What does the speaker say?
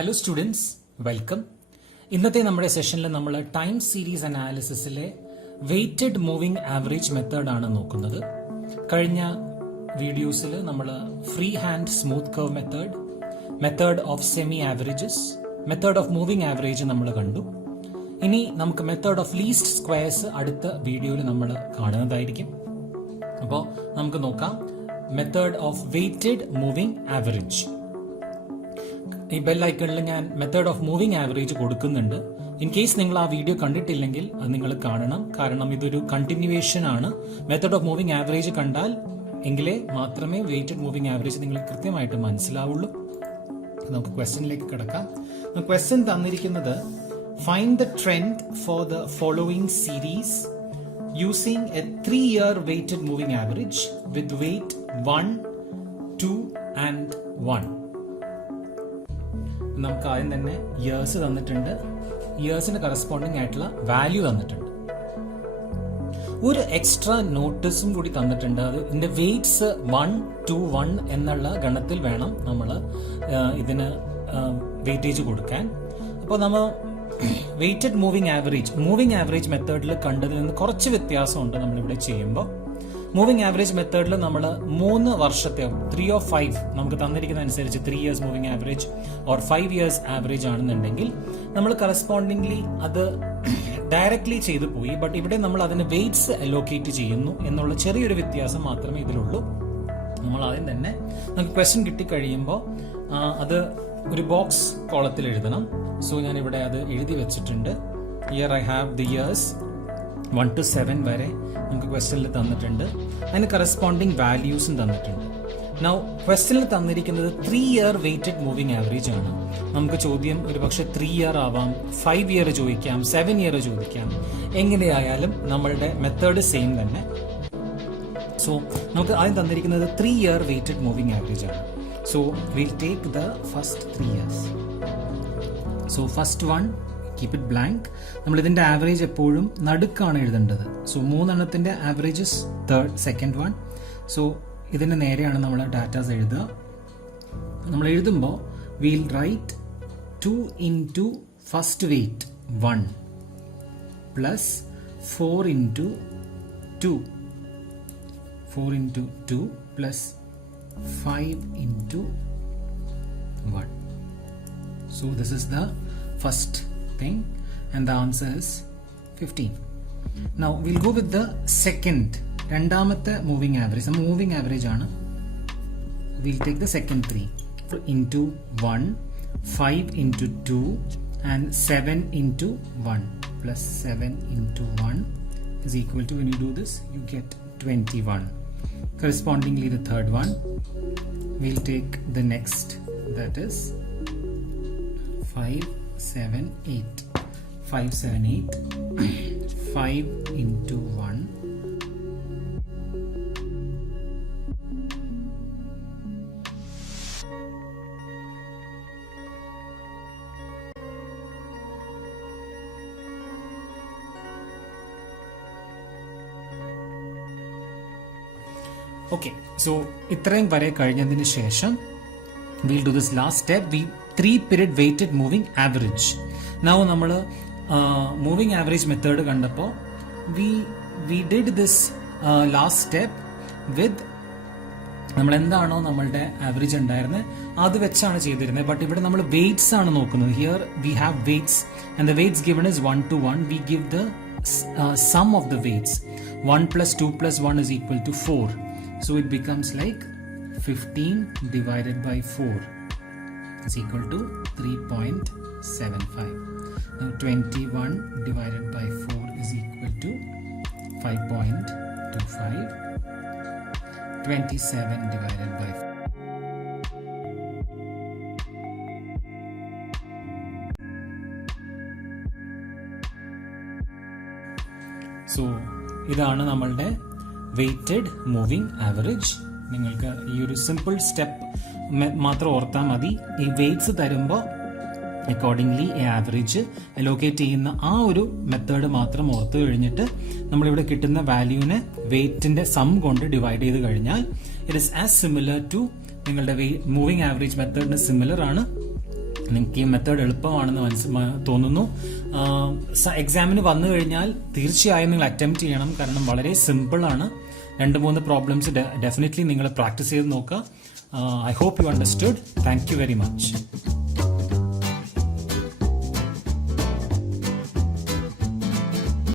Hello students, welcome. ഇന്നത്തെ നമ്മുടെ സെഷനിൽ നമ്മൾ ടൈം സീരീസ് അനാലിസിസിലെ വെയ്റ്റഡ് മൂവിംഗ് ആവറേജ് മെത്തേഡാണ് നോക്കുന്നത്. കഴിഞ്ഞ വീഡിയോസിൽ നമ്മൾ free hand smooth curve method of semi averages, method of moving average നമ്മൾ കണ്ടു. ഇനി നമുക്ക് മെത്തേഡ് ഓഫ് ലീസ്റ്റ് സ്ക്വയർസ് അടുത്ത വീഡിയോയിൽ നമ്മൾ കാണുന്നതായിരിക്കും. അപ്പോൾ നമുക്ക് നോക്കാം method of weighted moving average. ഈ ബെൽ ഐക്കണിൽ ഞാൻ മെത്തേഡ് ഓഫ് മൂവിംഗ് ആവറേജ് കൊടുക്കുന്നുണ്ട്. ഇൻ കേസ് നിങ്ങൾ ആ വീഡിയോ കണ്ടിട്ടില്ലെങ്കിൽ അത് നിങ്ങൾ കാണണം, കാരണം ഇതൊരു കണ്ടിന്യൂവേഷൻ ആണ്. മെത്തേഡ് ഓഫ് മൂവിംഗ് ആവറേജ് കണ്ടാൽ എങ്കിലേ മാത്രമേ വെയ്റ്റഡ് മൂവിംഗ് ആവറേജ് നിങ്ങൾക്ക് കൃത്യമായിട്ട് മനസ്സിലാവുള്ളൂ. നമുക്ക് ക്വസ്റ്റ്യനിലേക്ക് കിടക്കാം. ക്വസ്റ്റ്യൻ തന്നിരിക്കുന്നത് find the trend for the following series using a 3-year weighted moving average with weight 1, 2 and 1. നമുക്ക് ആദ്യം തന്നെ ഇയേഴ്സ് തന്നിട്ടുണ്ട്, ഇയേഴ്സിന് കറസ്പോണ്ടിങ് ആയിട്ടുള്ള വാല്യൂ തന്നിട്ടുണ്ട്. ഒരു എക്സ്ട്രാ നോട്ടീസും കൂടി തന്നിട്ടുണ്ട്. അത് ഇതിന്റെ വെയ്റ്റ്സ് 1, 2, 1 എന്നുള്ള ഗണത്തിൽ വേണം നമ്മൾ ഇതിന് വെയിറ്റേജ് കൊടുക്കാൻ. അപ്പോൾ നമ്മൾ വെയ്റ്റഡ് മൂവിംഗ് ആവറേജ് മെത്തേഡിൽ കണ്ടതിൽ നിന്ന് കുറച്ച് വ്യത്യാസമുണ്ട് നമ്മളിവിടെ ചെയ്യുമ്പോൾ. മൂവിംഗ് ആവറേജ് മെത്തേഡിൽ നമ്മൾ 3 വർഷത്തെ 3 or 5 നമുക്ക് തന്നിരിക്കുന്ന അനുസരിച്ച് 3 years moving average or 5 years average ആണെന്നുണ്ടെങ്കിൽ നമ്മൾ കറസ്പോണ്ടിംഗ്ലി അത് ഡയറക്ട്ലി ചെയ്തു പോയി. ബട്ട് ഇവിടെ നമ്മൾ അതിന് വെയ്റ്റ്സ് അലോക്കേറ്റ് ചെയ്യുന്നു എന്നുള്ള ചെറിയൊരു വ്യത്യാസം മാത്രമേ ഇതിലുള്ളൂ. നമ്മൾ ആദ്യം തന്നെ നമുക്ക് ക്വസ്റ്റ്യൻ കിട്ടിക്കഴിയുമ്പോൾ അത് ഒരു ബോക്സ് കോളത്തിൽ എഴുതണം. സോ ഞാൻ ഇവിടെ അത് എഴുതി വെച്ചിട്ടുണ്ട്. Here I have the years 1 to 7 വരെ നമുക്ക് ക്വസ്റ്റ്യനിൽ തന്നിട്ടുണ്ട്. അതിന് കറസ്പോണ്ടിങ് വാല്യൂസും തന്നിട്ടുണ്ട്. നൗ ക്വസ്റ്റ്യനിൽ തന്നിരിക്കുന്നത് 3-year വെയ്റ്റഡ് മൂവിംഗ് ആവറേജ് ആണ്. നമുക്ക് ചോദ്യം ഒരു പക്ഷെ 3 year ആവാം, 5 year ചോദിക്കാം, 7 year ചോദിക്കാം. എങ്ങനെയായാലും നമ്മളുടെ മെത്തേഡ് സെയിം തന്നെ. സോ നമുക്ക് ആദ്യം തന്നിരിക്കുന്നത് 3-year വെയ്റ്റഡ് മൂവിംഗ് ആവറേജ് ആണ്. So will take the first 3 years. So first one keep it blank. നമ്മൾ ഇതിന്റെ ആവറേജ് എപ്പോഴും നടുക്കാണ് എഴുതേണ്ടത്. സോ 3 എണ്ണത്തിന്റെ ആവറേജസ് സെക്കൻഡ് വൺ. സോ ഇതിന്റെ നേരെയാണ് നമ്മൾ ഡാറ്റാസ് എഴുതുക. നമ്മൾ എഴുതുമ്പോൾ will write 2 into first weight 1 plus 4 into 2 plus 5 into 1. So this is the first thing and the answer is 15. Now we'll go with the second, രണ്ടാമത്തെ moving average. Moving average ആണ്. we'll take the second 3 into 1, 5 into 2 and 7 into 1 plus 7 into 1 is equal to, when you do this you get 21. Correspondingly the third one, we'll take the next, that is 5, 7, 8. 5, 7, 8. 5 into 1. Okay, so ഇത്രയും വരെ കഴിഞ്ഞതിന് ശേഷം we'll do this last step. 3-period weighted moving average. Now നമ്മൾ moving average method കണ്ടപ്പോൾ we did this last step with നമ്മൾ എന്താണോ നമ്മളുടെ average ഉണ്ടായിരുന്നത് അത് വെച്ചാണ് ചെയ്തിരുന്നത്. ബട്ട് ഇവിടെ നമ്മൾ വെയ്റ്റ്സ് ആണ് നോക്കുന്നത്. Here we have weights and the weights given is 1 to 1. We give the sum of the weights. 1 plus 2 plus 1 is equal to 4. So it becomes like 15 divided by 4 is equal to 3.75. Now 21 divided by 4 is equal to 5.25. 27 divided by 4. So ഇതാണ് നമ്മളുടെ weighted moving average. നിങ്ങൾക്ക് ഈ ഒരു simple step മാത്രം ഓർത്താൽ മതി. ഈ weights തരുമ്പോൾ അക്കോർഡിംഗ്ലി ആവറേജ് അലോക്കേറ്റ് ചെയ്യുന്ന ആ ഒരു മെത്തേഡ് മാത്രം ഓർത്ത് കഴിഞ്ഞിട്ട് നമ്മളിവിടെ കിട്ടുന്ന വാല്യൂവിനെ വെയ്റ്റിന്റെ സം കൊണ്ട് ഡിവൈഡ് ചെയ്ത് കഴിഞ്ഞാൽ it is as similar to നിങ്ങളുടെ മൂവിംഗ് ആവറേജ് മെത്തേഡിന് സിമിലർ ആണ്. നിങ്ങൾക്ക് ഈ മെത്തേഡ് എളുപ്പമാണെന്ന് തോന്നുന്നു. എക്സാമിന് വന്നു കഴിഞ്ഞാൽ തീർച്ചയായും നിങ്ങൾ അറ്റംപ്റ്റ് ചെയ്യണം, കാരണം വളരെ സിമ്പിളാണ്. 2-3 പ്രോബ്ലംസ് ഡെഫിനറ്റ്ലി നിങ്ങൾ പ്രാക്ടീസ് ചെയ്ത് നോക്കുക. I hope you understood. Thank you very much.